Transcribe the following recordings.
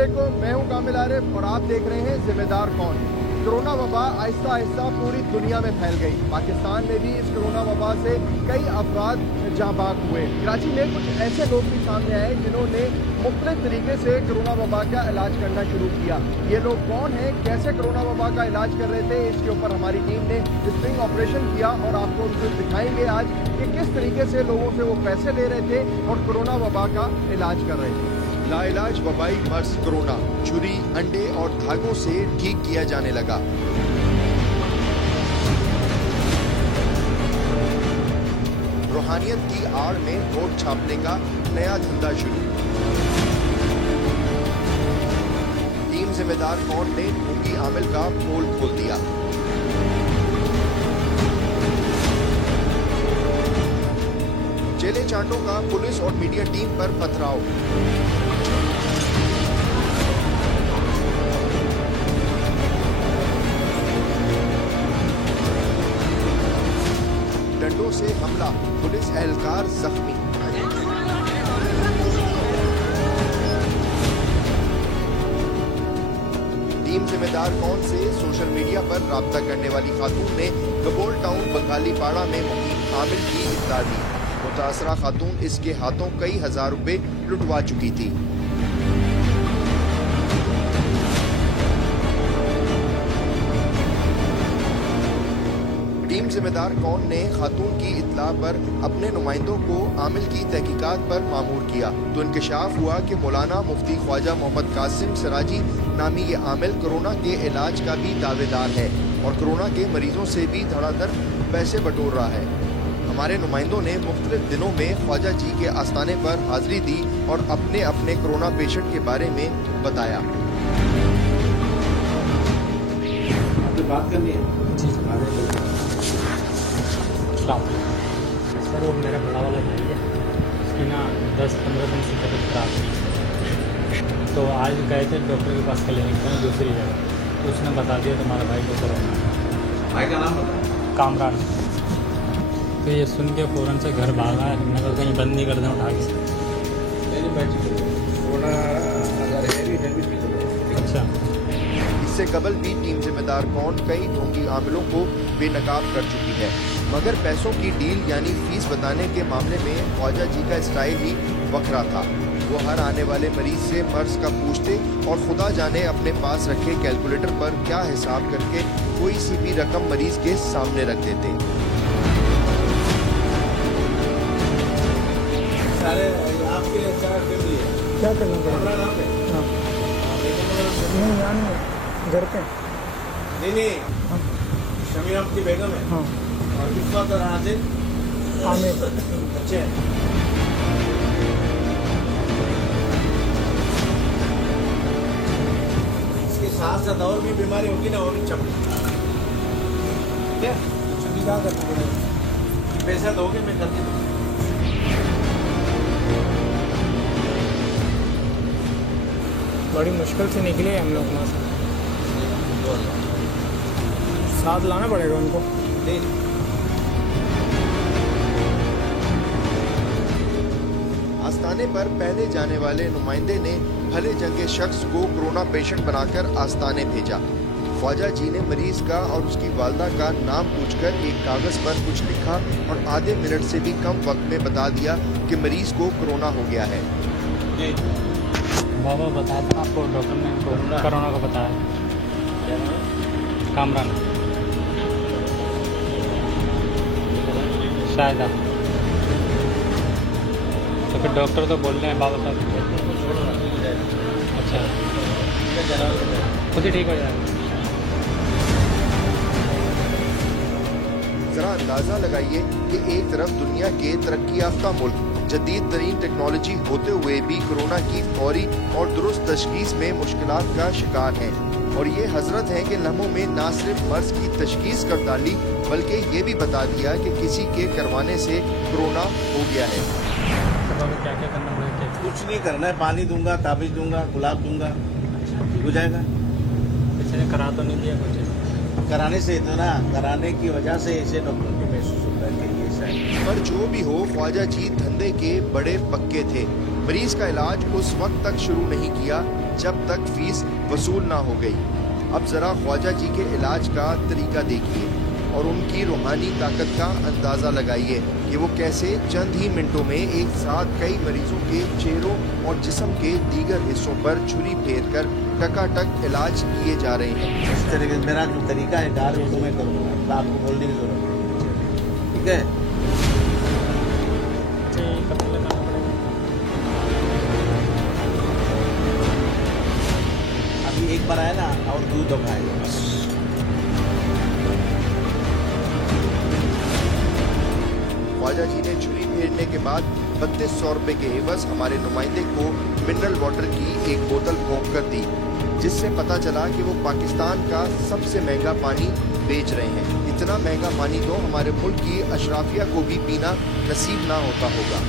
अस्सलामुअलैकुम, मैं हूं कामिल आरिफ और आप देख रहे हैं जिम्मेदार कौन। कोरोना वबा आहिस्ता आहिस्ता पूरी दुनिया में फैल गई। पाकिस्तान में भी इस कोरोना वबा से कई अफराद जाँ बाग हुए। कराची में कुछ ऐसे लोग भी सामने आए जिन्होंने मुख्तलिफ तरीके से कोरोना वबा का इलाज करना शुरू किया। ये लोग कौन हैं, कैसे कोरोना वबा का इलाज कर रहे थे, इसके ऊपर हमारी टीम ने स्ट्रिंग ऑपरेशन किया और आपको उनको दिखाएंगे आज कि किस तरीके से लोगों से वो पैसे ले रहे थे और कोरोना वबा का इलाज कर रहे थे। लाइलाज वबाई मर्ज कोरोना छुरी, अंडे और धागों से ठीक किया जाने लगा। रूहानियत की आड़ में वोट छापने का नया धंधा शुरू। टीम जिम्मेदार कौन ने मुंगी आमिल का पोल खोल दिया। जेले चांटों का पुलिस और मीडिया टीम पर पथराव। डंडों से हमला, पुलिस एहलकार जख्मी। टीम जिम्मेदार कौन से सोशल मीडिया पर राब्ता करने वाली खातून ने गबोल टाउन बंगाली पाड़ा में मुकीम आमिल की इत्तला दी। मुतासरा खातून इसके हाथों कई हजार रुपए लुटवा चुकी थी। टीम जिम्मेदार कौन ने खातून की इत्तला पर अपने नुमाइंदों को आमिल की तहकीकात पर मामूर किया तो इंकशाफ हुआ कि मौलाना मुफ्ती ख्वाजा मोहम्मद कासिम सराजी नामी ये आमिल कोरोना के इलाज का भी दावेदार है और कोरोना के मरीजों से भी धड़ाधड़ पैसे बटोर रहा है। हमारे नुमाइंदों ने मुख्तलिफ दिनों में ख्वाजा जी के आस्थाने पर हाजिरी दी और अपने अपने कोरोना पेशेंट के बारे में बताया। बात करनी है सर, वो मेरा बड़ा वाला भाई है, उसकी ना 10-15 दिन से तबीयत खराब थी। तो आज गए थे डॉक्टर के पास क्लिनिक में दूसरी जगह, तो उसने बता दिया तुम्हारा भाई को कोरोना। भाई का नाम बताओ। कामरान। तो ये सुन के फ़ौरन से घर भागा है। मैं कहा कहीं बंद नहीं कर दें उठा के। अच्छा, इससे कबल भी टीम जिम्मेदार कौन कई ढोंगी आमिलों को बेनकाब कर चुकी है, मगर पैसों की डील यानी फीस बताने के मामले में ख्वाजा जी का स्टाइल ही वखरा था। वो हर आने वाले मरीज से मर्ज का पूछते और खुदा जाने अपने पास रखे कैलकुलेटर पर क्या हिसाब करके कोई सी भी रकम मरीज के सामने रख देते। क्या करना पड़ेगा? घर पे नहीं शमीर आपकी बेगम है। हाँ। और किसका तो राजिद आमिर। अच्छे इसके साथ साथ और भी बीमारी होगी ना, और भी क्या करना पड़ेगा? पैसा दोगे मैं करके दूँगा। बड़ी मुश्किल से निकले हम लोग वहाँ से। साथ लाना पड़ेगा उनको। आस्थाने पर पहले जाने वाले नुमाइंदे ने भले जंगे शख्स को कोरोना पेशेंट बनाकर आस्थाने भेजा। ख्वाजा जी ने मरीज का और उसकी वालदा का नाम पूछकर एक कागज पर कुछ लिखा और आधे मिनट से भी कम वक्त में बता दिया कि मरीज को कोरोना हो गया है। बाबा बताया था आपको, डॉक्टर ने कोरोना का बताया। कामरान शायद आप, तो फिर डॉक्टर तो बोल रहे हैं बाबा साहब। अच्छा, खुद ही ठीक हो जाएगा। जरा अंदाजा लगाइए कि एक तरफ दुनिया के तरक्की याफ्ता मुल्क जदीद तरीन टेक्नोलॉजी होते हुए भी कोरोना की फौरी और दुरुस्त तशखीस में मुश्किलात का शिकार हैं, और ये हजरत हैं कि लम्हों में न सिर्फ मर्ज की तशखीस कर डाली बल्कि ये भी बता दिया कि किसी के करवाने से कोरोना हो गया है। क्या क्या करना पड़ेगा? कुछ नहीं करना है, पानी दूंगा, ताबीज दूंगा, गुलाब दूंगा, ठीक हो जाएगा। किसी ने करा तो नहीं दिया कुछ? कराने से तो ना, कराने की वजह से इसे डॉक्टर की महसूस होता है कि ये शायद। पर जो भी हो, ख्वाजा जी धंधे के बड़े पक्के थे। मरीज का इलाज उस वक्त तक शुरू नहीं किया जब तक फीस वसूल ना हो गई। अब जरा ख्वाजा जी के इलाज का तरीका देखिए और उनकी रूहानी ताकत का अंदाज़ा लगाइए कि वो कैसे चंद ही मिनटों में एक साथ कई मरीजों के चेहरों और जिस्म के दीगर हिस्सों पर छुरी फेर कर टकाटक इलाज किए जा रहे हैं। इस तरीके से मेरा जो तरीका है डाल वो मैं करूँगा, आपको बोलने की जरूरत नहीं, ठीक है। कब तक लगाना पड़ेगा? अभी एक बार आया ना और 2 दफा आएगा। ख्वाजा जी ने छुरी फेरने के बाद 3200 रुपए के एवज हमारे नुमाइंदे को मिनरल वाटर की एक बोतल फौंक कर दी, जिससे पता चला कि वो पाकिस्तान का सबसे महंगा पानी बेच रहे हैं। इतना महंगा पानी तो हमारे मुल्क की अशराफिया को भी पीना नसीब ना होता होगा।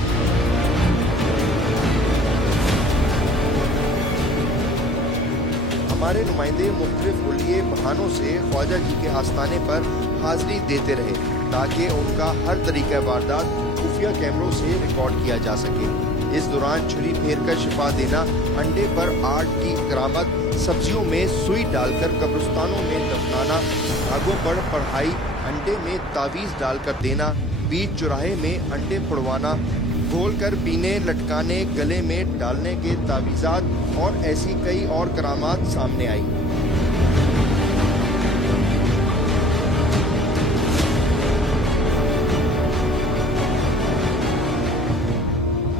हमारे नुमाइंदे मुख्तलिफ उलिये बहानों से ख्वाजा जी के आस्थाने पर हाजिरी देते रहे ताकि उनका हर तरीका वारदात खुफिया कैमरों से रिकॉर्ड किया जा सके। इस दौरान छुरी फेर कर शिफा देना, अंडे पर आर्ट की करामत, सब्जियों में सुई डालकर कब्रिस्तानों में दफनाना, धागों पर पढ़ाई, अंडे में तावीज़ डालकर देना, बीच चौराहे में अंडे फुड़वाना, घोल कर पीने, लटकाने, गले में डालने के तावीज़ात और ऐसी कई और करामात सामने आई।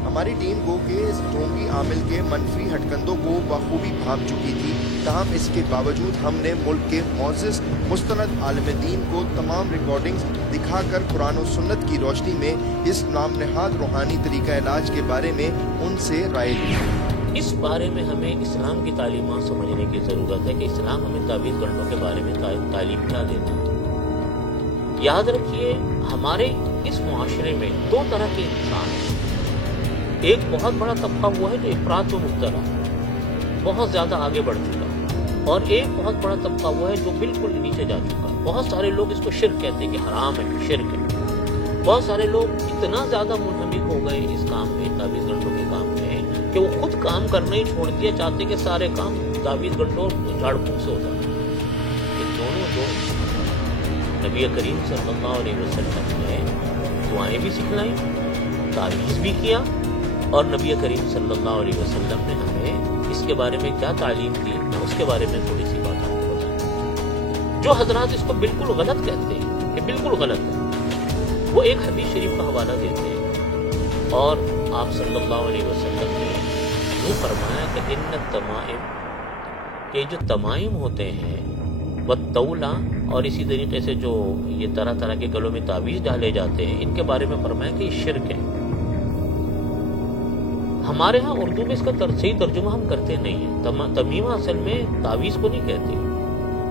हमारी टीम गो के इस ढोंगी आमिल के मनफी हटकंदों को बखूबी भांप चुकी थी, ताहम इसके बावजूद हमने मुल्क के मोअज़्ज़िज़ मुस्तनद आलिम दीन को तमाम रिकॉर्डिंग्स दिखाकर कुरान और सुन्नत की रोशनी में इस नामनहाद रूहानी तरीका इलाज के बारे में उनसे राय ली। इस बारे में हमें इस्लाम की तालीमात समझने की ज़रूरत है कि इस्लाम हमें तावीज़ गंडों के बारे में तालीम क्या देता है। याद रखिए, हमारे इस मुआशरे में 2 तरह के इंसान हैं। एक बहुत बड़ा तबका हुआ है जो इफरात में मुब्तला, बहुत ज्यादा आगे बढ़ चुका, और एक बहुत बड़ा तबका हुआ है जो बिल्कुल नीचे जा चुका। बहुत सारे लोग इसको शिर्क कहते हैं कि हराम है, शिर्क है। बहुत सारे लोग इतना ज्यादा मुनहमिक हो गए इस काम में, तावीज़ गंडों के काम में, कि वो खुद काम करना ही छोड़ दिया, चाहते कि सारे काम तावीज़ गंडों झाड़ फूंक से हो जाए। ये दोनों जो नबी करीम सल्लल्लाहु अलैहि वसल्लम ने दुआएं भी सिखलाई, तावीज़ भी किया, और नबी करीम सल्लल्लाहु अलैहि वसल्लम ने हमें इसके बारे में क्या तालीम दी, मैं उसके बारे में थोड़ी सी बात आपको बताऊं। जो हजरात इसको बिल्कुल गलत कहते हैं कि बिल्कुल गलत है, वो एक हदीस शरीफ का हवाला देते हैं, और आप सल्लल्लाहु अलैहि वसल्लम ने यूँ फरमाया कि इन्न तमाइम, के जो तमाइम होते हैं, वह तौला, और इसी तरीके से जो ये तरह तरह के गलों में तावीज़ डाले जाते हैं, इनके बारे में फरमाया कि ये शिर्क है। हमारे यहाँ उर्दू में इसका सही तर्जुमा हम करते नहीं है। तमीमा असल में तावीज़ को नहीं कहते,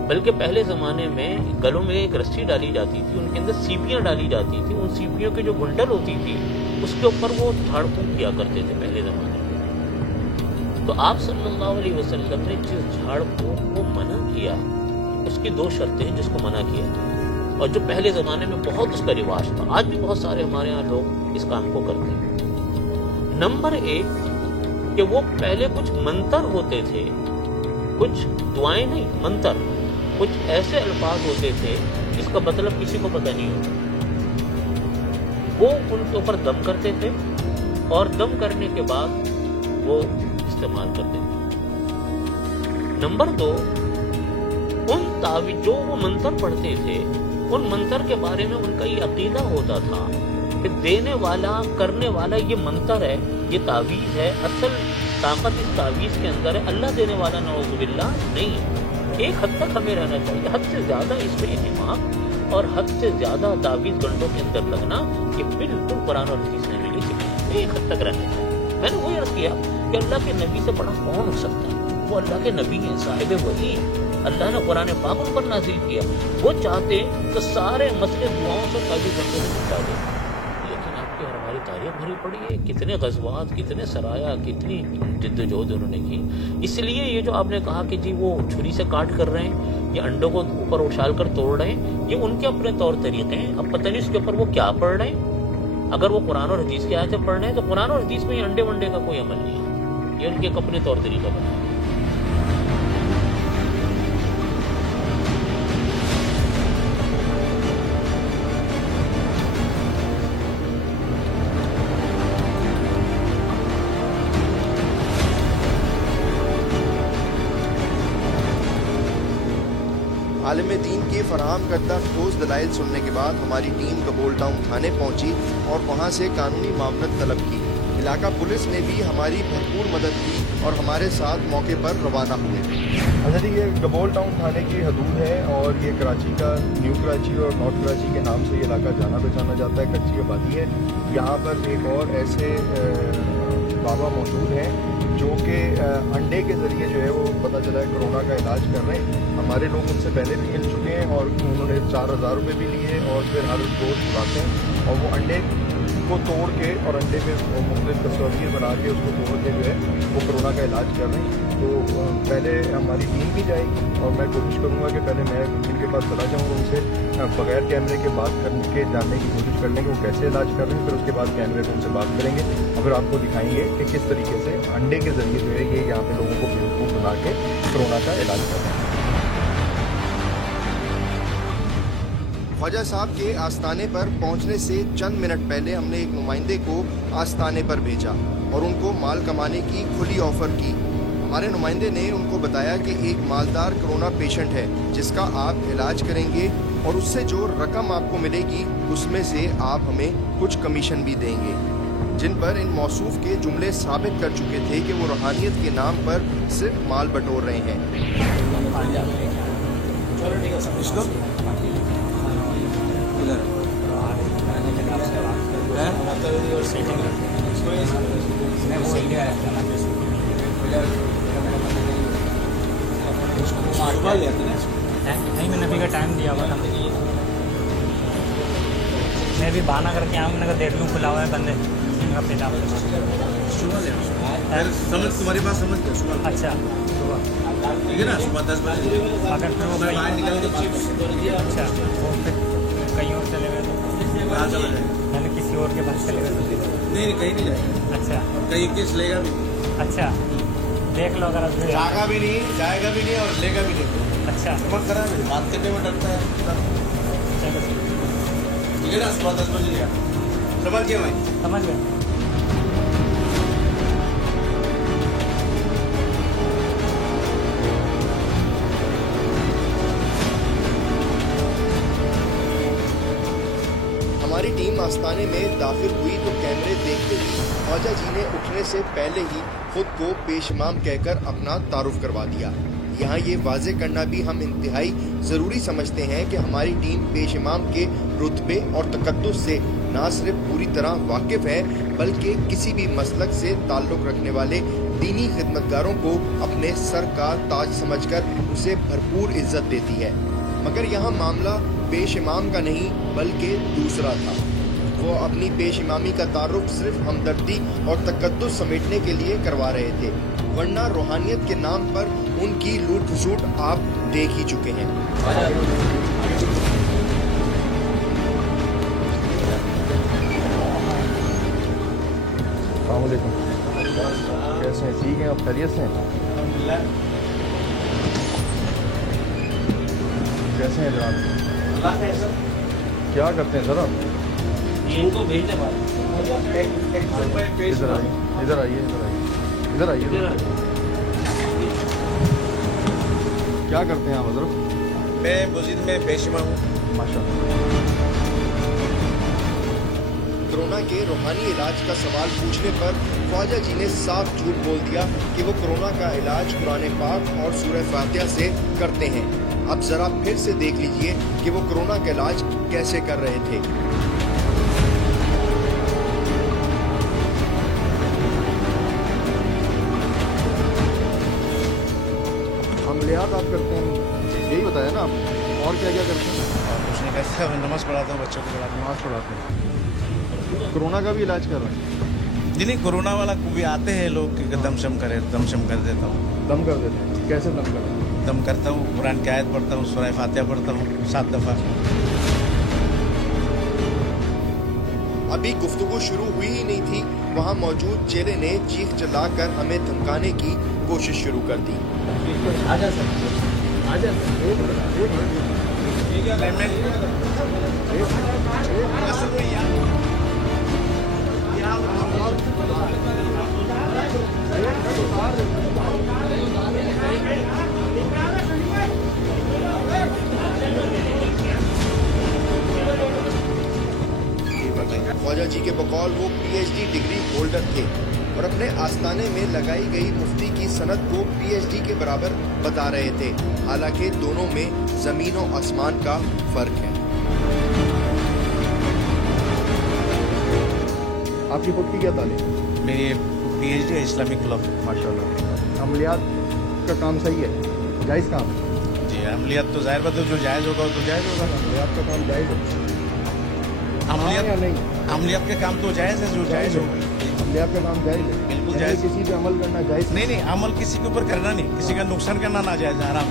बल्कि पहले ज़माने में गलों में एक रस्सी डाली जाती थी, उनके अंदर सीपियाँ डाली जाती थी, उन सीपियों की जो गुंडल होती थी उसके ऊपर वो झाड़ फूंक किया करते थे पहले ज़माने में। तो आप सल्लल्लाहु अलैहि वसल्लम ने जिस झाड़ फूंक को मना किया, उसकी 2 शर्तें हैं जिसको मना किया था, और जो पहले ज़माने में बहुत उसका रिवाज था। आज भी बहुत सारे हमारे यहाँ लोग इस काम को करते हैं। नंबर 1 कि वो पहले कुछ मंतर होते थे, कुछ दुआएं नहीं, मंतर, कुछ ऐसे अल्फाज होते थे जिसका मतलब किसी को पता नहीं होता, वो उनके ऊपर दम करते थे, और दम करने के बाद वो इस्तेमाल करते थे। नंबर 2, उन तावीज़ जो वो मंतर पढ़ते थे, उन मंतर के बारे में उनका ये अकीदा होता था कि देने वाला, करने वाला ये मंतर है, ये तावीज़ है, असल ताकत इस तावीज़ के अंदर है, अल्लाह देने वाला नऊज़ुबिल्लाह नहीं है। एक हद तक हमें रहना चाहिए, हद से ज्यादा इसमें इत्मीनान और हद से ज्यादा तावीज़ गंडों के अंदर लगना, ये बिल्कुल कुरान और हदीस ने भी नहीं सिखाया। एक हद तक रहना चाहिए। मैंने वही अर्ज़ किया कि अल्लाह के नबी से बड़ा कौन हो सकता है? वो अल्लाह के नबी हैं, साहिब वही, अल्लाह ने कुरान पाक उन पर नाजिल किया। वो चाहते तो सारे मसले दुआओं से तावीज़ गंडों से निपटा दे, लेकिन आपकी और हमारी तारीख भरी पड़ी है, कितने गज़वात, कितने सराया, कितनी जिद्दोजहद उन्होंने की। इसलिए ये जो आपने कहा कि जी वो छुरी से काट कर रहे हैं, ये अंडों को ऊपर उछाल कर तोड़ रहे हैं, ये उनके अपने तौर तरीके हैं। अब पता नहीं इसके ऊपर वो क्या पढ़ रहे हैं। अगर वो कुरान और हदीस की आयतें पढ़ रहे हैं तो कुरान और हदीस में ये अंडे वंडे का कोई अमल नहीं है, ये उनके अपने तौर तरीका बना है। आलिम दीन के फराहम करदा ठोस दलाइल सुनने के बाद हमारी टीम कबोल टाउन थाने पहुंची और वहां से कानूनी मामलत तलब की। इलाका पुलिस ने भी हमारी भरपूर मदद की और हमारे साथ मौके पर रवाना हुए। अच्छा जी, ये कबोल टाउन थाने की हदूद है और ये कराची का न्यू कराची और नॉर्थ कराची के नाम से ये इलाका जाना पहचाना जाता है। कच्ची आबादी है। यहाँ पर एक और ऐसे बाबा मौजूद हैं जो कि अंडे के ज़रिए जो है वो पता चला है कोरोना का इलाज कर रहे हैं। हमारे लोग उनसे पहले भी मिल चुके हैं और उन्होंने 4,000 रुपये भी लिए और फिर हर रोज़ बुलाते हैं और वो अंडे को तोड़ के और अंडे पे मुख्तलिफ तस्वीर बना के उसको तोड़ के जो है वो कोरोना का इलाज कर रहे हैं। तो पहले हमारी टीम भी जाएगी और मैं कोशिश करूँगा कि पहले मैं इनके पास चला जाऊँगा, उनसे बगैर कैमरे के बात करके जानने की कोशिश कर लेंगे वो कैसे इलाज कर रहे हैं। फिर उसके बाद कैमरे पर उनसे बात करेंगे और फिर आपको दिखाएंगे कि किस तरीके से अंडे के ज़रिए जो है ये यहाँ पे लोगों को बेवकूफ़ बना के कोरोना का इलाज कर रहे हैं। ख्वाजा साहब के आस्थाने पर पहुंचने से चंद मिनट पहले हमने एक नुमाइंदे को आस्थाने पर भेजा और उनको माल कमाने की खुली ऑफर की। हमारे नुमाइंदे ने उनको बताया कि एक मालदार कोरोना पेशेंट है जिसका आप इलाज करेंगे और उससे जो रकम आपको मिलेगी उसमें से आप हमें कुछ कमीशन भी देंगे, जिन पर इन मौसूफ के जुमले साबित कर चुके थे कि वो रूहानियत के नाम पर सिर्फ माल बटोर रहे हैं। नहीं, मैंने अभी का टाइम दिया हुआ था। मैं भी बहाना करके आऊँ, मैंने कहा देख लूँ खुला हुआ है बंदे समझ तुम्हारी बात समझ गया सुबह। अच्छा ठीक है ना, सुबह 10 बजे अगर फिर वो बाहर निकल के अच्छा वो फिर कहीं और चले गए तो कहाँ चला जाए? मैंने किसी और के पास चले गए तो नहीं कहीं नहीं जाएगा। अच्छा कहीं केस लेगा भी नहीं। अच्छा देख लो अगर अभी जाएगा भी नहीं, जाएगा भी नहीं और लेगा भी नहीं। अच्छा समझ करा है, बात करने में डरता है। चलो ठीक है ना, सुबह 10 बजे लिया। समझ गया भाई? समझ गए। हमारी टीम आस्थाने में दाखिल हुई तो कैमरे देखते ही ख्वाजा जी ने उठने से पहले ही खुद को पेशमाम कहकर अपना तारुफ करवा दिया। यहाँ ये वाजे करना भी हम इंतहाई ज़रूरी समझते हैं कि हमारी टीम पेशमाम के रुतबे और तकद्दुस से न सिर्फ पूरी तरह वाकिफ़ है बल्कि किसी भी मसलक से ताल्लुक़ रखने वाले दीनी खिदमतगारों को अपने सर का ताज समझकर उसे भरपूर इज्जत देती है। मगर यहाँ मामला पेश इमाम का नहीं बल्कि दूसरा था। वो अपनी पेश इमामी का तारुफ सिर्फ हमदर्दी और तकद्दुस समेटने के लिए करवा रहे थे, वरना रूहानियत के नाम पर उनकी लूट खसूट आप देख ही चुके हैं। अस्सलाम वालेकुम, कैसे हैं? ठीक हैं आप? खैरियत से हैं? कैसे हैं जनाब? क्या करते हैं सर आप? इनको भेज दे इधर आइए, इधर आइए, इधर आइए, इधर आइए। क्या करते हैं आप हज़रत? मैं मस्जिद में पेशमा हूँ। माशाअल्लाह। कोरोना के रूहानी इलाज का सवाल पूछने पर ख्वाजा जी ने साफ झूठ बोल दिया कि वो कोरोना का इलाज कुरान पाक और सूरह फातिहा से करते हैं। अब जरा फिर से देख लीजिए कि वो कोरोना का इलाज कैसे कर रहे थे। अमलियात आप करते हैं, यही बताया ना आप? और क्या क्या करते हैं? कुछ नहीं करता, नमाज पढ़ाता हूँ, बच्चों को पढ़ाता हूँ। नमाज पढ़ाते हैं। कोरोना का भी इलाज कर रहे हैं? नहीं, कोरोना वाला को भी आते हैं लोग कि दमशम कर देता हूँ। दम कर देते हैं? कैसे दम करते हैं? दम करता हूँ, कुरान की आयत पढ़ता हूँ, सूरह फातिहा पढ़ता हूँ 7 दफ़ा। अभी गुफ्तगू शुरू हुई ही नहीं थी, वहाँ मौजूद चेले ने चीख चिल्लाकर हमें धमकाने की कोशिश शुरू कर दी। ख्वाजा जी के बकौल वो PhD डिग्री होल्डर थे और अपने आस्थाने में लगाई गई मुफ्ती की सनद को PhD के बराबर बता रहे थे। हालांकि दोनों में जमीन और आसमान का फर्क है। आपकी खुद की क्या तालीम? मेरी PhD है इस्लामिक लॉ। माशाल्लाह। अमलियात का काम सही है, जायज़ काम? जी, अमलियात तो जाहिर बात है, जो जायज़ होगा वो तो जायज़ होगा। अमलियात का काम जायज़ है? अमलियात या नहीं? अमलियात का काम तो जायज़ है, जो जायज़ होगा। अमलियात का काम जायज़ है? बिल्कुल यानी जायज़। किसी पे अमल करना जायज़ नहीं, अमल किसी के ऊपर करना नहीं, किसी का नुकसान करना ना जायज़, हराम।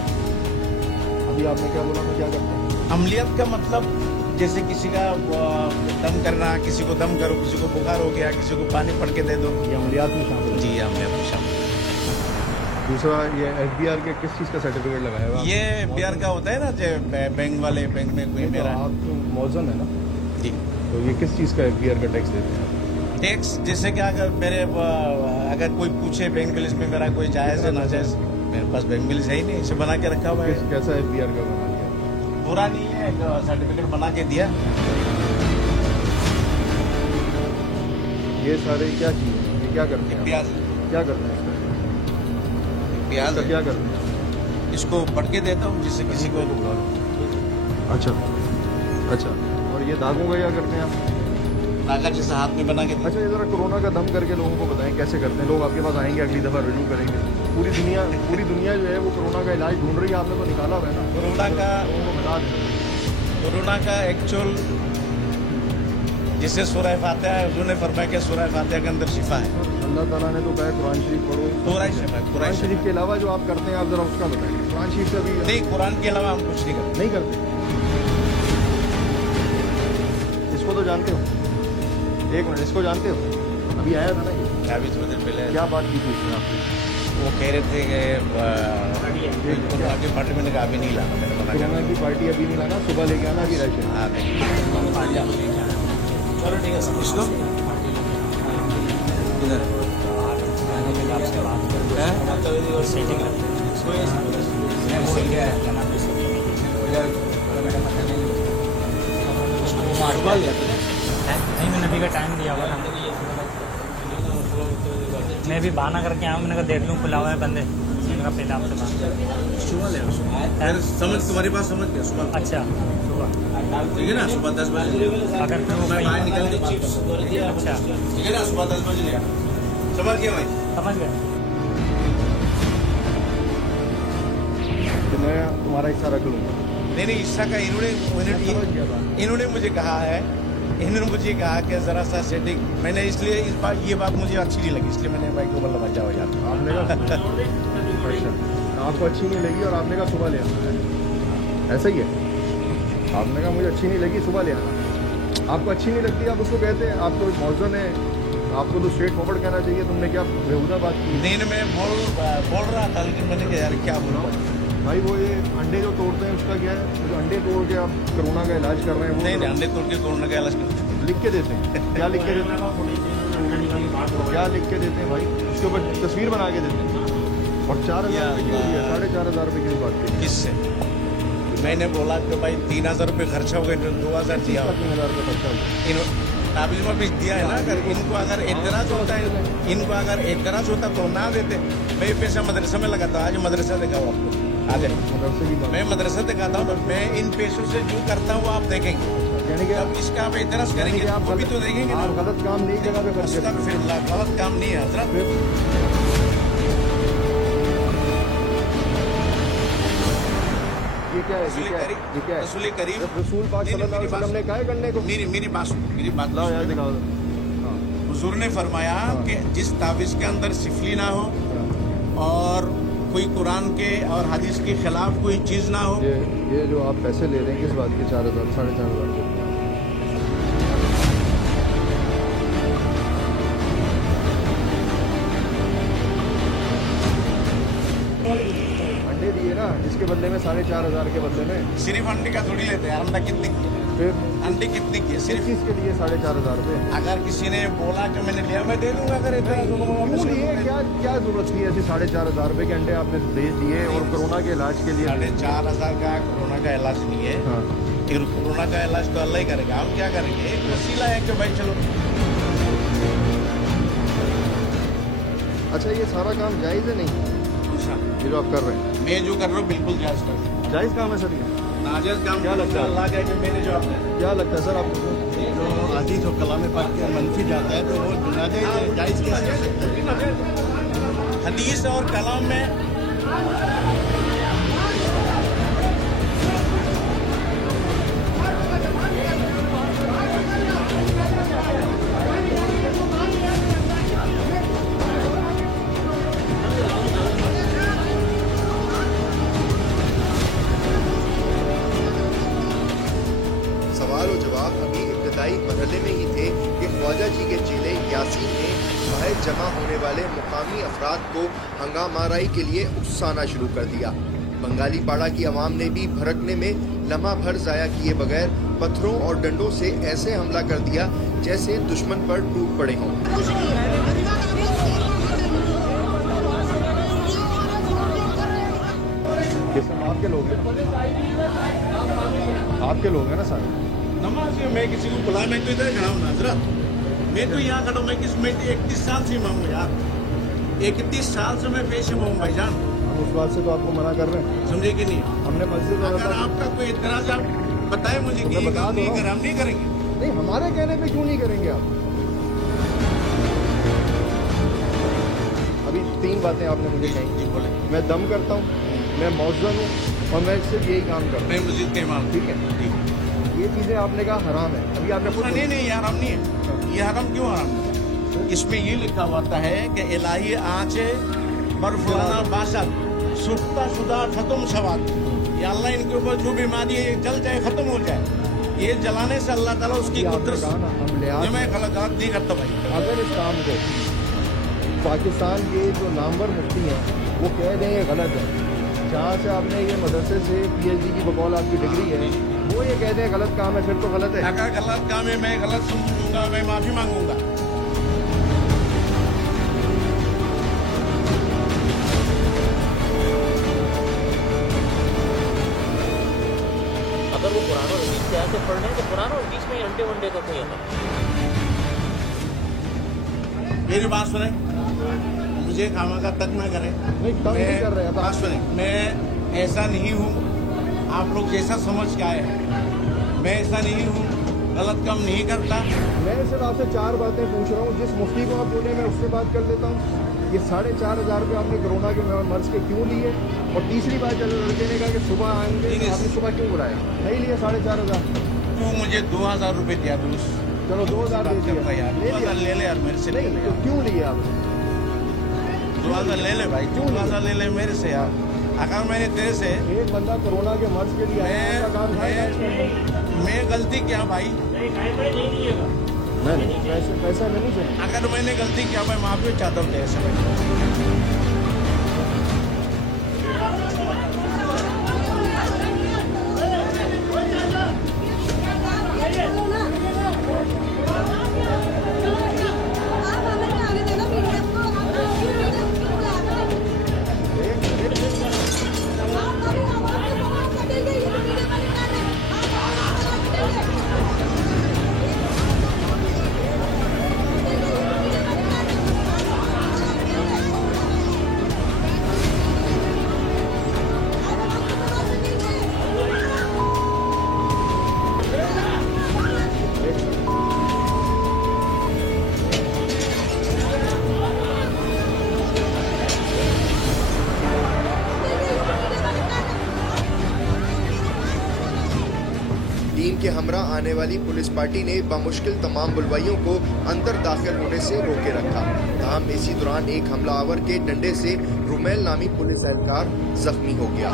अभी आपने क्या बोला, मैं क्या करता हूँ? अमलियत का मतलब जैसे किसी का दम करना, किसी को दम करो, किसी को बुखार हो गया, किसी को पानी पड़ के दे दो, ये अमलियात में शामिल है। जी अमलियत में शामिल। दूसरा, ये FBR के किस चीज़ का सर्टिफिकेट लगाया हुआ? ये FBR का होता है ना, जो बैंक वाले, बैंक में कोई मेरा आप तो मौजन है ना, जी, तो ये किस चीज़ का FBR का टैक्स देते हैं? टैक्स जैसे कि अगर कोई पूछे बैंक बैलेंस में मेरा कोई जायज़ है ना जायज़, मेरे पास बैंक बैलेंस है ही नहीं, इसे बना के रखा हुआ है। कैसा FBR का बना दिया? पूरा नहीं है, सर्टिफिकेट बना के दिया। ये सारे क्या चीज़ है? ये क्या करते हैं? प्याज क्या करते हैं इसका? प्याज इसका क्या करते हैं? इसको पढ़ के देता हूँ जिससे किसी को अच्छा, और ये दागों का क्या करते हैं आप? नाका जैसे हाथ में बना के दिया। अच्छा, ये जरा कोरोना का दम करके लोगों को बताएं कैसे करते हैं। लोग आपके पास आएंगे, अगली दफ़ा रिव्यू करेंगे। पूरी दुनिया जो है वो कोरोना का इलाज ढूंढ रही है, आपने तो निकाला हुआ है ना। कोरोना का लोगों को बता दें। कोरोना का एक्चुअल जिसे सूरह फातिहा है, उन्होंने फरमाया कि सूरह फातिहा के अंदर शिफा है। अल्लाह ताला ने तो कहा कुरान शरीफ पढ़ो। पूरा ही शिफा है, पूरा कुरान ही शरीफ शिफा के अलावा जो आप करते हैं, आप जरा उसका बताएं। कुरान शरीफ से अभी है। नहीं, कुरान के अलावा हम कुछ नहीं करते। नहीं करते। इसको तो जानते हो? एक मिनट, इसको जानते हो? अभी आया था ना ये? अभी थोड़ी देर पहले क्या बात की थी उसने आपसे? वो कह रहे थे कि कोरोना की पार्टी मैंने कहा अभी नहीं लाना, मैंने मना कोरोना किया। की पार्टी अभी नहीं लाना, सुबह लेके आना, अभी राशन। हाँ, चलो ठीक है, इसको इधर नहीं, मैंने अभी का टाइम दिया हुआ ना, मैं भी बहाना करके आया हूँ। मैंने कहा देख लूँ खुला हुआ है बंदे, मैंने कहा पहले आपसे बात। सुबह ले समझ, तुम्हारी बात समझ गया। सुबह अच्छा, सुबह ठीक है ना, सुबह 10 बजे अगर फिर वो मैं बाहर कहीं- निकल के चिप्स अच्छा, ठीक है ना, सुबह 10 बजे ले समझ गया भाई। समझ गए। तो मैं तुम्हारा हिस्सा रख लूँगा। नहीं, हिस्सा का इन्होंने मुझे कहा है, इन्होंने मुझे कहा कि ज़रा सा सेटिंग, मैंने इसलिए इस बार ये बात मुझे अच्छी नहीं लगी, इसलिए मैंने भाई को बोला जाओ यार। आपने कहा अच्छा, आपको अच्छी नहीं लगी और आपने कहा सुबह ले आना है, ऐसा ही है? आपने कहा मुझे अच्छी नहीं लगी, सुबह ले आना। आपको अच्छी नहीं लगती, आप उसको कहते हैं। आप तो मौजन है, आपको तो स्ट्रेट फॉरवर्ड कहना चाहिए। तुमने क्या बेहुदा बात की? नहीं, मैं बोल रहा था, लेकिन मैंने कहा यार क्या बोला भाई वो ये अंडे जो तोड़ते हैं उसका क्या है? जो अंडे तोड़ के आप कोरोना का इलाज कर रहे हैं, वो नहीं, अंडे तोड़ के कोरोना का इलाज नहीं। लिख के देते हैं। क्या लिख के देते हैं? क्या लिख के देते हैं भाई? उसके ऊपर तस्वीर बना के देते हैं। और 4,000 रुपये की हुई है, 4,500 रुपये की बात की। किससे? मैंने बोला कि भाई 3,000 रुपये खर्चा हो गए, 2,000 दिया। 3,000 रुपये खर्चा हुआ। ताबीज में भी दिया है ना। अगर इनको अगर एतराज होता है, इनको अगर एतराज होता तो ना देते। मैं पैसा मदरसा में लगाता, आज मदरसा दिखाओ आपको, आ जाए मदरसे की बात। मैं मदरसा दिखाता हूँ। मैं इन पैसों से जो करता हूँ वो आप देखेंगे। यानी कि अब इसका आप एतराज यानी करेंगे कि आप वो भी तो देखेंगे ना। आप गलत काम नहीं जगह पे करते। अस्तगफिरुल्लाह, गलत काम नहीं है हजरत। ये क्या है? ये क्या है? रसूल करीम रसूल पाक सल्लल्लाहु अलैहि वसल्लम ने कहा है करने को। मेरी बात सुनो, मेरी बात लाओ यार, सुनो। दिखाओ। हाँ, हुजूर ने फरमाया कि जिस ताबीज़ के अंदर सिफली ना हो और कोई कुरान के और हदीस के खिलाफ कोई चीज़ ना हो। ये जो आप पैसे ले रहे हैं किस बात के? 4,000 4,500 रुपये। अंडे दिए ना, इसके बदले में 4,500 के बदले में। सिर्फ अंडे का थोड़ी लेते हैं, अंडा कितने की है? फिर अंडे कितने की है? किस सिर्फ चीज़ के लिए 4,500 रुपये? अगर किसी ने बोला कि मैंने लिया, मैं दे दूंगा। अगर इतना क्यों लिए? क्या जरूरत थी ऐसे 4,500 रुपये के अंडे आपने दे दिए और कोरोना के इलाज के लिए? 4,500 का कोरोना का इलाज नहीं है। हाँ, फिर कोरोना का इलाज तो अल्लाह ही करेगा, हम क्या करेंगे? एक वसीला है कि भाई चलो अच्छा ये सारा काम जायज़ है नहीं दूसरा ये जो आप कर रहे हैं? मैं जो कर रहा हूँ बिल्कुल जायज कर रहा हूँ। जायज़ काम है सर ये? नाजायज काम क्या लगता है? अल्लाह का कि मैंने जो आपने क्या लगता है सर आपको? जो हदीस और कलाम पाक के मनफी जाता है तो वो नाजायज जायज़ कैसे हो सकता है? हदीस और कलाम में सवाल और जवाब अभी इब्तदाई मरहले में ही थे कि ख्वाजा जी के चेले यासीन ने बाहर जमा होने वाले मुकामी अफराद को हंगामाराई के लिए उकसाना शुरू कर दिया। बंगाली पाड़ा की आवाम ने भी भड़कने में लम्हा भर जाया किए बगैर पत्थरों और डंडों से ऐसे हमला कर दिया जैसे दुश्मन पर टूट पड़े हों। ये सब आपके लोग हैं? आपके लोग हैं ना सर? नमाज में मैं किसी को बुलाया, मैं तो इधर खड़ा हूँ नाजरा, मैं तो यहाँ खड़ा हूँ। मैं 31 साल से इमाम हूँ यार, 31 साल से मैं पेश इमाम हूँ भाईजान। हम उस बात से तो आपको मना कर रहे हैं। समझे कि नहीं? हमने मस्जिद और अगर आपका कोई इतराज आप बताए मुझे कि मैं ये बता काम दो नहीं ना। कर, हम नहीं करेंगे। नहीं, हमारे कहने पे क्यों नहीं करेंगे आप? अभी 3 बातें आपने मुझे कही। जी बोले। मैं दम करता हूँ, मैं मौजूद हूँ और मैं सिर्फ यही काम करता मैं मस्जिद के इमाम हूँ। ठीक है? ये चीजें आपने कहा हराम है। अभी आपने खुद नहीं नहीं, ये हराम नहीं है। ये हराम क्यों हराम है? इसमें ये लिखा होता है कि इलाही आँच पर फलाना बाशत सुफ्ता शुदा खत्म सवाल, या अल्लाह इनके ऊपर जो बीमारी है जल जाए, खत्म हो जाए। ये जलाने से अल्लाह ताला उसकी आपने कुदरत। कहा ना, हम लिहाज ये मैं गलत नहीं करता भाई। अगर इस काम को पाकिस्तान के जो नामवर मुफ्ती हैं वो कह दें ये गलत है, जहाँ से आपने ये मदरसे से PhD की बकौल आपकी डिग्री है, वो ये कह दें गलत काम है, फिर तो गलत है। अगर गलत काम है मैं गलत समझूंगा, मैं माफी मांगूंगा। अगर वो कुरान और हदीस से आके पढ़ रहे हैं तो कुरान और हदीस में ही अंडे वंडे का कोई अमल नहीं। मेरी बात सुने, मुझे खामा का तक ना करें। नहीं, तंग नहीं कर रहे हैं। बात सुने, मैं ऐसा नहीं हूँ आप लोग जैसा समझ के आए हैं। मैं ऐसा नहीं हूँ, गलत काम नहीं करता। मैं सिर्फ आपसे 4 बातें पूछ रहा हूँ, जिस मुफ्ती को आप बोले मैं उससे बात कर लेता हूँ। ये 4,500 रुपये आपने कोरोना के मर्ज के क्यों लिए? और तीसरी बात जब लड़के ने कहा कि सुबह आएंगे, तो आपने सुबह क्यों बुलाया? नहीं लिए 4,500। तू मुझे 2,000 रुपये दिया दोस्त। चलो 2,000 दे दिया यार, ले लिया। 2,000 ले ले यार मेरे से। ले नहीं ले तो यार। क्यों लिए आप? 2,000 ले ले भाई, क्यों 2,000 ले ले मेरे से यार। अगर मैंने तेरे से एक बंदा कोरोना के मर्ज के लिए आया, आपका काम था इलाज करना। मैं गलती क्या भाई? नहीं पैसा नहीं चाहिए। अगर मैंने गलती किया मैं माफी चाहता हूँ तेरे से। टीम के हमरा आने वाली पुलिस पार्टी ने बामुश्किल तमाम बुलवाइयों को अंदर दाखिल होने से रोके रखा। ताहम इसी दौरान एक हमलावर के डंडे से रुमैल नामी पुलिस एहलकार जख्मी हो गया।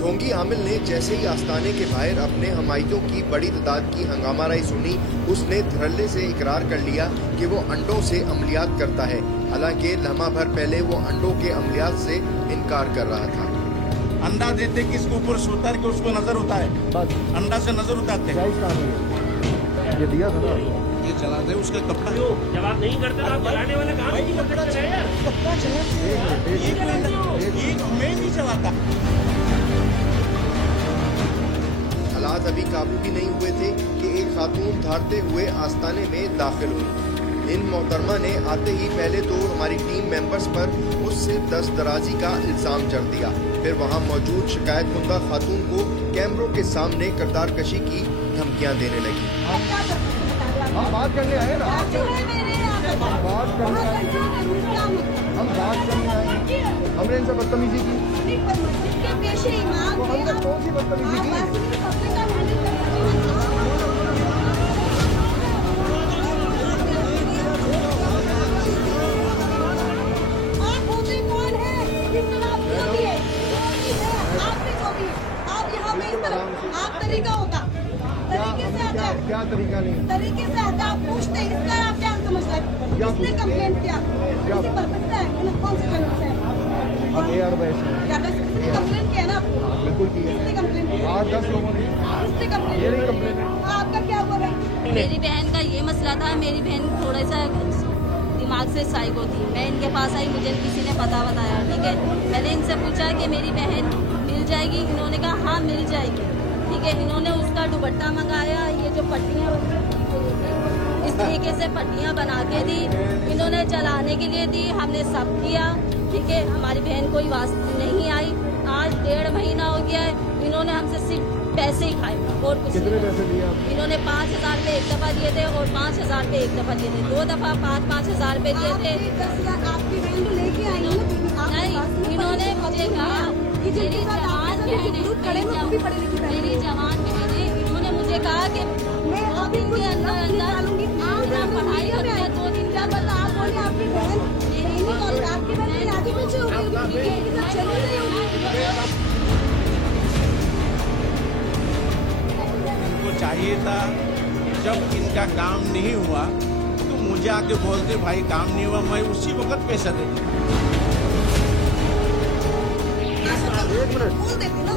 ढोंगी आमिल ने जैसे ही आस्थाने के बाहर अपने हमायतियों की बड़ी तादाद की हंगामाराई सुनी, उसने धड़ल्ले से इकरार कर लिया कि वो अंडों से अमलियात करता है। हालांकि लम्हा भर पहले वो अंडों के अमलियात से इनकार कर रहा था। अंडा देते किसके ऊपर से उतार के उसको नजर होता है, बस अंडा से नजर उतारते हैं। जायज काम है ये दिया था ना। ये चला दे उसका कपड़ा। जवाब नहीं करते तो आप जलाने वाले काम नहीं करते हैं यार। कपड़ा चलाते ये मैं नहीं चलाता। हालात हालात अभी काबू भी नहीं हुए थे कि एक खातून धारते हुए आस्ताने में दाखिल हुई। इन मोहतरमा ने आते ही पहले तो हमारी टीम मेंबर्स पर उससे दस्तदराजी का इल्जाम जड़ दिया, फिर वहां मौजूद शिकायत कुंदा खातून को कैमरों के सामने किरदार कशी की धमकियां देने लगी। हम बात करने आए ना, हम बात करने आए, हमने इनसे बदतमीजी की, तो हमने कौन सी बदतमीजी की? आप तरीका होता, तरीके से आता है। क्या तरीका नहीं? तरीके से आता, आप पूछते हैं, इसका आप क्या समझते हैं? किसने कंप्लेंट किया? किसी पर्पस से है, कौन से कानून से है? अब AR बहस है। क्या बस कंप्लेंट किया ना आपको? बिल्कुल की है। किसने कंप्लेंट किया? 8-10 लोगों ने। किसने कंप्लेंट ये नहीं किया? कंप्लेंट है। आपका क्या हुआ भाई? मेरी बहन का ये मसला था। मेरी बहन थोड़ा सा दिमाग से साइको थी। मैं इनके पास आई, मुझे किसी ने पता बताया, ठीक है। मैंने इनसे पूछा कि मेरी बहन मिल जाएगी? इन्होंने कहा हाँ मिल जाएगी, ठीक है। इन्होंने उसका दुपट्टा मंगाया, ये जो पट्टियाँ इस तरीके से पट्टियाँ बना के दी, इन्होंने चलाने के लिए दी, हमने सब किया, ठीक है। हमारी बहन कोई वास्ते नहीं आई। आज 1.5 महीना हो गया है, इन्होंने हमसे सिर्फ पैसे ही खाए और कुछ कितने पैसे दिए आप? इन्होंने 5,000 रुपये एक दफा दिए थे और 5,000 रुपये एक दफा दिए थे। 2 दफा 5,000 रुपये दिए थे। आपकी बहन को लेके आई है ना? नहीं, इन्होंने मुझे कहा मेरी जवान बहन है, इन्होंने मुझे कहा कि मैं अभी के अंदर आप पढ़ाई और 2 दिन का पता आप बोलिए आपकी बहन आपकी बहन आगे पीछे हो गई, चली गई होगी। उनको चाहिए था जब इनका काम नहीं हुआ तो मुझे आके बोलते भाई काम नहीं हुआ, मैं उसी वक्त पैसा दे।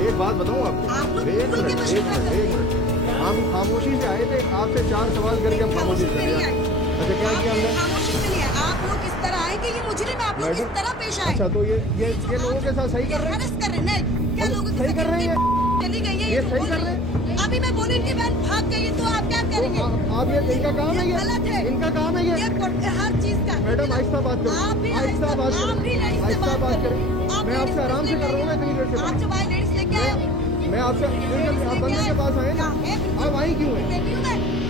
एक बात बताऊं आपको, एक मिनट, हम खामोशी से आए थे, आपसे 4 सवाल करके हम खामोशी से चले गए। अच्छा क्या किया हमने? खामोशी से नहीं है, आप लोग किस तरह आए कि ये मुजरिम आप लोग किस तरह पेश आए? अच्छा तो ये लोगों के साथ सही कर रहे हैं? हरस कर रहे हैं क्या? लोगों के सही कर रहे हैं? चली गई है ये सही कर रहे हैं? अभी मैं बोली कि बहन भाग गई तो आप क्या करेंगे? आप ये इनका काम है, ये गलत है, इनका काम है ये। हर चीज का। मैडम आहिस्ता बात करो, आप भी आहिस्ता बात आप भी करो, लेडीज से आहिस्ता बात करें। मैं आपसे आराम से कर रहा हूँ, इतनी देर से आप जब आए लेडीज लेके आए, मैं आपसे आप बंदे के पास आए ना, आप आई क्यों है?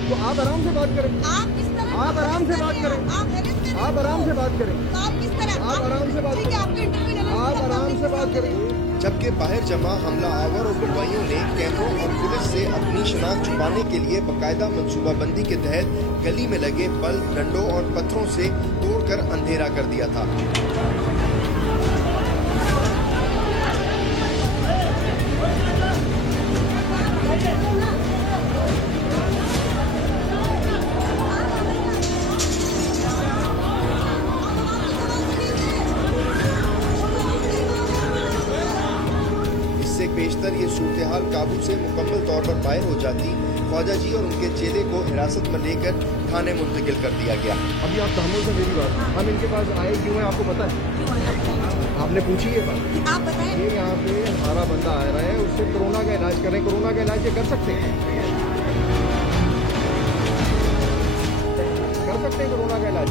तो आप आराम से बात करें, आप किस तरह आप आराम से बात करें, आप आराम से बात करें, तो आप किस तरह आप आराम से बात ठीक है, करें, आपको इंटरव्यू लेना है, आप आराम से बात करें। जबकि बाहर जमा हमला आवर और बुलवाइयों ने कैमरों और पुलिस से अपनी शनाख्त छुपाने के लिए बाकायदा मनसूबाबंदी के तहत गली में लगे बल्ब, डंडों और पत्थरों से तोड़कर अंधेरा कर दिया था। बेशतर ये सूरत हाल काबू से मुकम्मल तौर पर बाहर हो जाती, ख्वाजा जी और उनके चेले को हिरासत में लेकर थाने मुंतकिल कर दिया गया। अभी आप तहम्मुल से मेरी बात, हम इनके पास आए क्यों है आपको पता है? आपने पूछी ये बात? आप बताएं। ये यहाँ पे हमारा बंदा आ रहा है, उससे कोरोना का इलाज करें। कोरोना का इलाज ये कर सकते हैं, कोरोना का इलाज।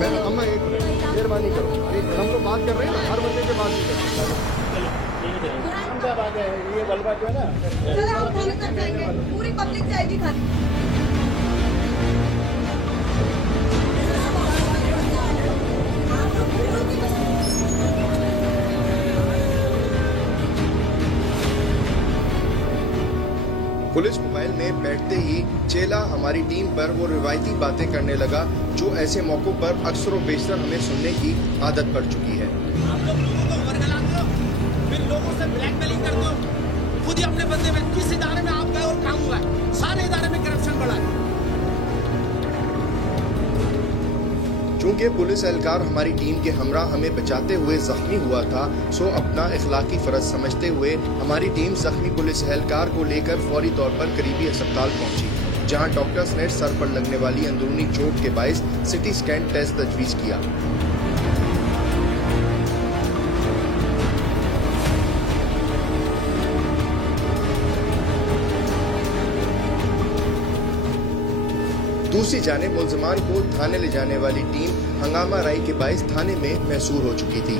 मैं अम्मा एक मेहरबानी करो, हम तो बात कर रहे हैं ना, हर बंदे से बात नहीं करते। क्या बात है, ये बलबा जो है ना, चलो हम थाने तक जाएंगे, पूरी पब्लिक जाएगी थाने। पुलिस मोबाइल में बैठते ही चेला हमारी टीम पर वो रिवायती बातें करने लगा जो ऐसे मौकों पर अक्सर व बेशतर हमें सुनने की आदत पड़ चुकी है। आप लोग लोगों को वर्गलाते हो, फिर लोगों से ब्लैकमेलिंग करते हो, खुद ही अपने बंदे में किस इदारे में आप गए और काम हुआ है, सारे इदारे में करप्शन बढ़ा है। चूंकि पुलिस एहलकार हमारी टीम के हमरा हमें बचाते हुए जख्मी हुआ था, सो अपना इखलाकी फर्ज समझते हुए हमारी टीम जख्मी पुलिस एहलकार को लेकर फौरी तौर पर करीबी अस्पताल पहुंची, जहां डॉक्टर्स ने सर पर लगने वाली अंदरूनी चोट के बायस सिटी स्कैन टेस्ट तजवीज किया। दूसरी जानिब मुल्ज़िमान को थाने ले जाने वाली टीम हंगामा राई के बाइस थाने में महसूर हो चुकी थी।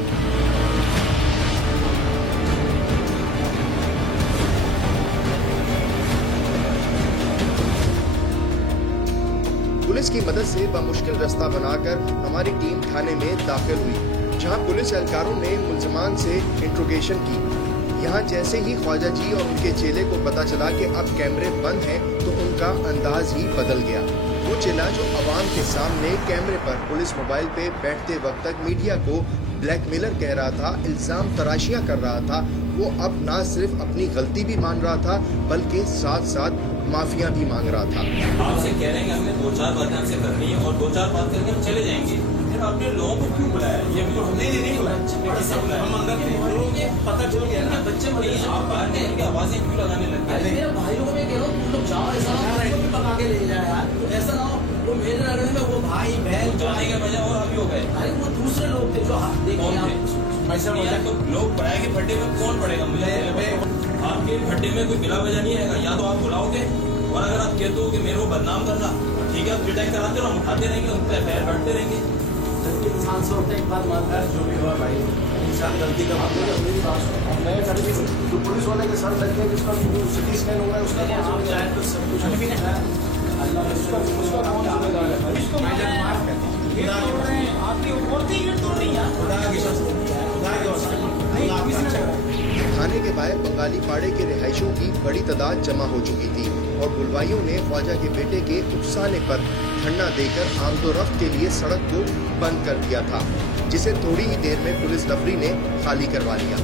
पुलिस की मदद से बमुश्किल रास्ता बनाकर हमारी टीम थाने में दाखिल हुई, जहां पुलिस एहलकारों ने मुल्ज़िमान से इंट्रोगेशन की। यहाँ जैसे ही ख्वाजा जी और उनके चेले को पता चला कि अब कैमरे बंद हैं, तो उनका अंदाज ही बदल गया। वो चेला जो अवाम के सामने कैमरे पर पुलिस मोबाइल पे बैठते वक्त तक मीडिया को ब्लैकमेलर कह रहा था, इल्जाम तराशियां कर रहा था, वो अब ना सिर्फ अपनी गलती भी मान रहा था बल्कि साथ साथ माफिया भी मांग रहा था। आपसे कह रहे हैं कि हमें 2-4 बातें आपसे करनी है और 2-4 बात करके हम चले जाएंगे। फिर आपने लोगों को क्यों बुलाया? ये भी हमने नहीं बुलाया, किसे बुलाया? हम अंदर थे, लोगों के पता चल गया ना, बच्चे मरे, आप बाहर थे, इनकी आवाजें क्यों लगाने लग गए? मेरे भाइयों को मैं कह रहा हूँ, तुम लोग जाओ, ऐसा पका के ले जाए यार, ऐसा ना हो वो मेरे लड़ने में वो भाई बहन जाने के बजाय और अभी हो गए। अरे वो दूसरे लोग थे जो तो लोग पढ़ाए के फड्डे में कौन पड़ेगा? मुझे आपके फड्डे में कोई बिला वजह नहीं आएगा, या तो आप बुलाओगे और अगर आप कहते हो कि मेरे को बदनाम करना, ठीक है, आप डिटेक्ट कराते रहो, हम उठाते रहेंगे, उन पर एफआईआर बैठते रहेंगे। इंसान से होता है, एक बात मानता है, जो भी हुआ भाई इंसान गलती का बात है। मेरी बात सुनो, जो पुलिस वाले के सर लग गए, जिसका सिटी स्कैन हो रहा है, उसका चाहे तो सब कुछ उसका कौन जिम्मेदार है? इसको माफ करते हैं, आपकी औरतें ईंट तोड़ रही हैं, खुदा की कसम, खुदा की कसम। थाने के बाहर बंगाली पाड़े के रिहायशियों की बड़ी तादाद जमा हो चुकी थी और बुलवाइयों ने ख्वाजा के बेटे के उकसाने पर धरना देकर आमदोरफ्त के लिए सड़क को बंद कर दिया था, जिसे थोड़ी ही देर में पुलिस लफरी ने खाली करवा लिया।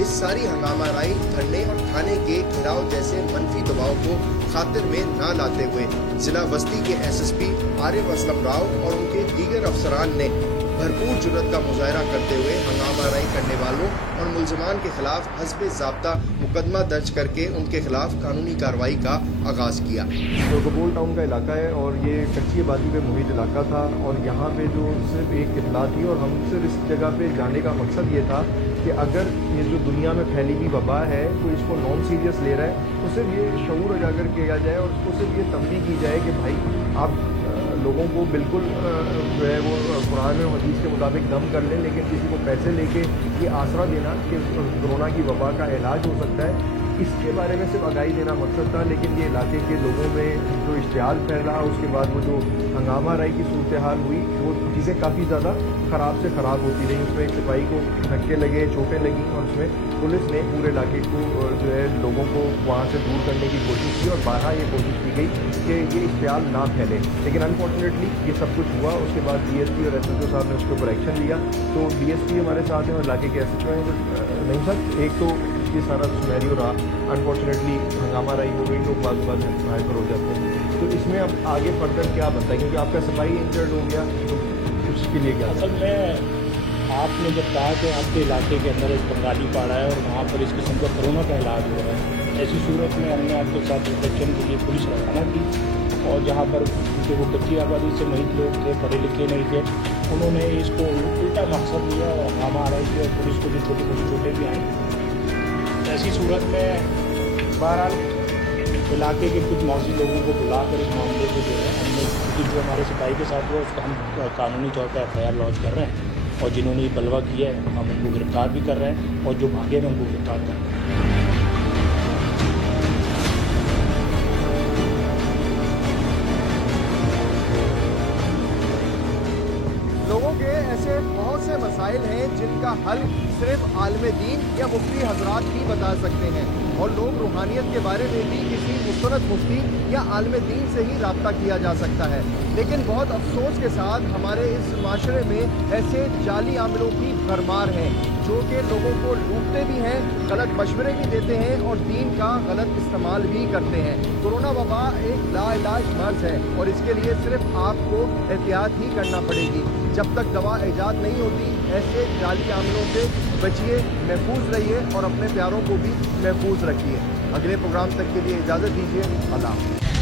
इस सारी हंगामा राई धरने और थाने के घेराव जैसे मनफी दबाव को खातिर में न लाते हुए जिला बस्ती के एसएसपी आरिफ असलम राव और उनके दीगर अफसरान ने भरपूर जुर्रत का मुजाहरा करते हुए हंगामा राई करने वालों और मुल्ज़िमान के खिलाफ हस्बे ज़ाब्ता मुकदमा दर्ज करके उनके खिलाफ कानूनी कार्रवाई का आगाज़ किया। तो कबूल टाउन का इलाका है और ये कच्ची आबादी पे मुहित इलाका था और यहाँ पे जो सिर्फ एक इत्तला थी और हम सिर्फ इस जगह पे जाने का मकसद ये था कि अगर ये जो दुनिया में फैली हुई वबा है कोई इसको नॉन सीरियस ले रहा है तो सिर्फ ये शऊर उजागर किया जाए और उसको सिर्फ ये तंबीह की जाए कि भाई आप लोगों को बिल्कुल जो है वो कुरान और हदीस के मुताबिक दम कर लें, लेकिन किसी को पैसे लेके ये आसरा देना कि कोरोना की वबा का इलाज हो सकता है, इसके बारे में सिर्फ आगाही देना मकसद था। लेकिन ये इलाके के लोगों में जो इश्तियाल फैला, उसके बाद वो जो हंगामा राई की सूरत हाल हुई, वो चीज़ें काफ़ी ज़्यादा ख़राब से ख़राब होती रही। उसमें एक सिपाही को धक्के लगे, चोटें लगी और उसमें पुलिस ने पूरे इलाके को जो है लोगों को वहाँ से दूर करने की कोशिश की और बारहा ये कोशिश की गई कि ये इश्तियाल ना फैले। लेकिन अनफॉर्चुनेटली ये सब कुछ हुआ। उसके बाद डीएसपी और एसएचओ साहब ने उसके ऊपर एक्शन लिया। तो डीएसपी हमारे साथ हैं और इलाके के एसएचओ हैं। नहीं सर, एक तो ये सारा सिनेरियो रहा, अनफॉर्चुनेटली हंगामा राई हो गई, लोग बाद हाइपर हो जाते हैं। तो इसमें अब आगे फर्दर क्या बनता है, क्योंकि आपका सिपाही इंजर्ड हो गया, तो उसके लिए क्या? असल में आपने जब कहा कि आपके इलाके के अंदर एक बंगाली पाड़ा है और वहाँ पर इस किस्म का कोरोना का इलाज हो रहा है, ऐसी सूरत में हमने आपके साथ इंस्पेक्शन के लिए पुलिस रवाना की और जहाँ पर क्योंकि वो कच्ची आबादी से नहीं लोग थे, पढ़े लिखे नहीं थे, उन्होंने इसको उल्टा मकसद लिया और हंगामा आ रही थी और पुलिस को भी छोटी छोटी चोटें भी आई। ऐसी सूरत में बहरहाल इलाके के कुछ मौजूद लोगों को बुलाकर इस मामले को जो है हमने जो हमारे सिपाही के साथ हुआ उसका हम कानूनी तौर पर एफआईआर लॉन्च कर रहे हैं और जिन्होंने ये बलवा किया है हम उनको गिरफ्तार भी कर रहे हैं और जो भागे हैं उनको गिरफ्तार कर रहे हैं। लोगों के ऐसे बहुत से मसाइल हैं जिनका हल सिर्फ आलिम दीन या मुफ्ती हजरात ही बता सकते हैं और लोग रूहानियत के बारे में भी किसी मुस्तनद मुफ्ती या आलिम दीन से ही राब्ता किया जा सकता है। लेकिन बहुत अफसोस के साथ हमारे इस माशरे में ऐसे जाली आमिलों की भरमार है जो कि लोगों को लूटते भी हैं, गलत मशवरे भी देते हैं और दीन का गलत इस्तेमाल भी करते हैं। कोरोना वबा एक लाइलाज मर्ज है और इसके लिए सिर्फ आपको एहतियात ही करना पड़ेगी। जब तक दवा ईजाद नहीं होती ऐसे जाली आमिलों से बचिए, महफूज रहिए और अपने प्यारों को भी महफूज रखिए। अगले प्रोग्राम तक के लिए इजाज़त दीजिए। अल्लाह।